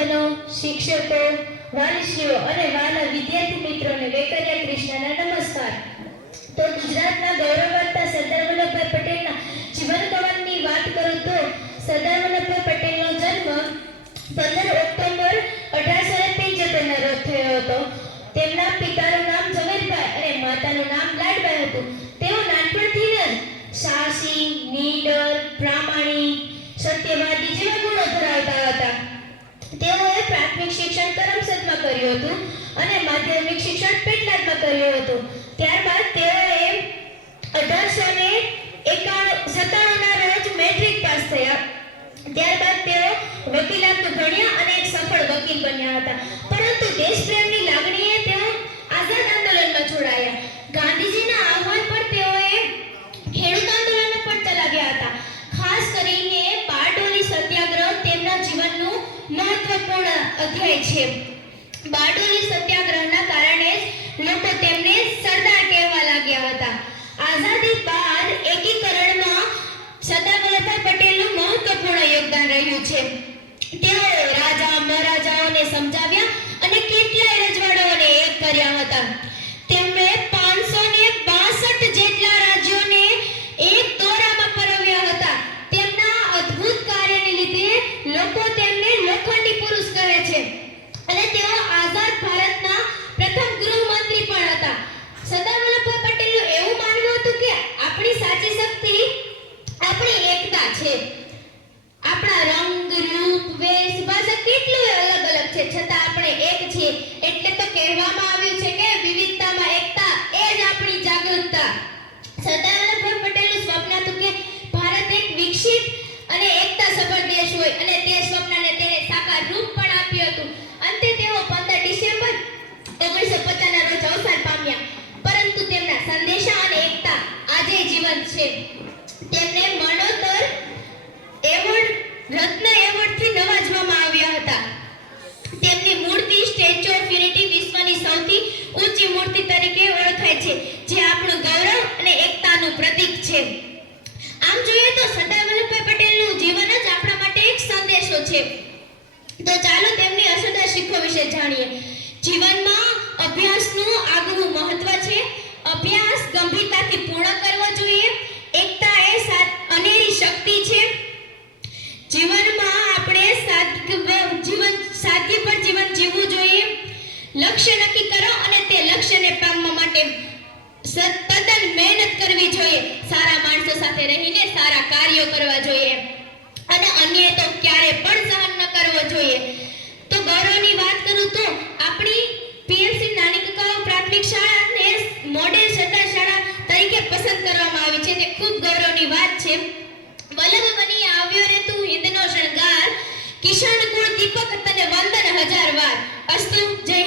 ગુરુજનો, શિક્ષકો, વાલીશ્રીઓ અને વાલા વિદ્યાર્થી મિત્રોને વેકરિયા કૃષ્ણના નમસ્કાર. તો ગુજરાતના ગૌરવવંતા સરદાર વલ્લભભાઈ પટેલના જીવન કવનની વાત કરું તો સરદાર વલ્લભભાઈ પટેલનો જન્મ 15 ઓક્ટોબર 1875 રોજ થયો હતો. તેમના પિતાનું નામ ઝવેરભાઈ અને માતાનું નામ લાડબાઈ હતું. તેઓ નાનપણથી જ સાહસી, નીડર, પ્રામાણિક, સત્યવાદી જેવા ગુણો ધરાવતા હતા. તેઓએ પ્રાથમિક શિક્ષણ કરમસદમાં કર્યું હતું અને માધ્યમિક શિક્ષણ પેટલાદમાં કર્યું હતું. ત્યારબાદ તેઓએ 1897 ના રોજ મેટ્રિક પાસ થયા. ત્યારબાદ તેઓ વકીલાતનું ભણ્યા અને એક સફળ વકીલ બન્યા હતા. પરંતુ દેશપ્રેમની લાગણીએ તેઓ આઝાદ આંદોલનમાં જોડાયા. ગાંધીજીના આહ્વાન પર તેઓએ ખેડૂત આંદોલન પણ ચલાવ્યા હતા. ખાસ કરીને બારડોલી સત્યાગ્રહ તેમના જીવનનું મહત્વપૂર્ણ અધ્યાય છે. બારડોલી સત્યાગ્રહના કારણે જ લોકો તેમને સરદાર કહેવા લાગ્યા હતા. આઝાદી બાદ એકીકરણમાં સરદાર વલ્લભભાઈ પટેલનું મહત્વપૂર્ણ યોગદાન રહ્યું છે. તેઓએ રાજા મહારાજાઓને સમજાવ્યા અને કેટલાય રજવાડાઓને એક કર્યા હતા. તેમણે 562 જેટલા રાજ્યોને એક દોરામાં પરોવ્યા હતા. તેમના અદ્ભુત કાર્યને લીધે લોકો તેમને લોખંડી પુરુષ કહે છે અને તેઓ આઝાદ ભારતના પ્રથમ ગૃહમંત્રી પણ હતા. સરદાર વલ્લભભાઈ પટેલનું એવું માનવું હતું કે આપણી સાચી શક્તિ આપણી એકતા છે. આપણા રંગ, રૂપ, વેશ, ભાષા કેટલું અલગ અલગ છે, છતાં આપણે એક છીએ. એટલે તો કહેવામાં આવ્યું છે કે વિવિધતામાં એકતા એ જ આપણી જાગૃતતા. સરદાર વલ્લભભાઈ પટેલનું સ્વપ્ન હતું કે ભારત એક વિકસિત અને એકતા સભર દેશ હોય અને તે સ્વપ્નને તેણે સાકાર રૂપ પણ આપ્યું હતું. અંતે તેઓ 15 ડિસેમ્બર 1950 ના રોજ અવસાન પામ્યા. પરંતુ તેમના સંદેશા અને એકતા આજે જીવંત છે. તેમને મરણોત્તર એવોર્ડ, રત્ન એવોર્ડથી નવાજવામાં આવ્યા હતા. તેમની મૂર્તિ સ્ટેચ્યુ ઓફ યુનિટી વિશ્વની સૌથી ઊંચી મૂર્તિ તરીકે ઓળખાય છે, જે આપણું ગૌરવ અને એકતાનું પ્રતીક છે. આમ જોઈએ તો સરદાર વલ્લભભાઈ પટેલનું જીવન જ આપણા માટે એક સંદેશો છે. તો ચાલો તેમની અસરદાર શીખો વિશે જાણીએ. જીવનમાં અભ્યાસનું આગવું મહત્વ છે. અભ્યાસ ગંભીરતાથી પૂર્ણ કરવો જોઈએ. એકતા એ અનેરી શક્તિ છે. જીવનમાં આપણે સાદગીભર જીવન જીવવું જોઈએ. લક્ષ્ય નક્કી કરો અને તે લક્ષ્યને પામવા માટે તદ્દન મહેનત કરવી જોઈએ. સારા માણસો સાથે રહીને સારા કાર્યો કરવા જોઈએ અને અન્યાય તો ક્યારે પણ સહન ન કરવો જોઈએ. તો ગૌરવની વાત કરું તો આપણી પીએમસી નાની કુકાઓ પ્રાથમિક શાળાને મોડેલ સરદાર શાળા તરીકે પસંદ કરવામાં આવી છે. તે ખૂબ ગૌરવની વાત છે. વલ્લભ બની આવ્યો રે તું હિંદનો શણગાર, કિશન કુળ દીપક તને વંદન હજાર વાર. અસ્તુ. જય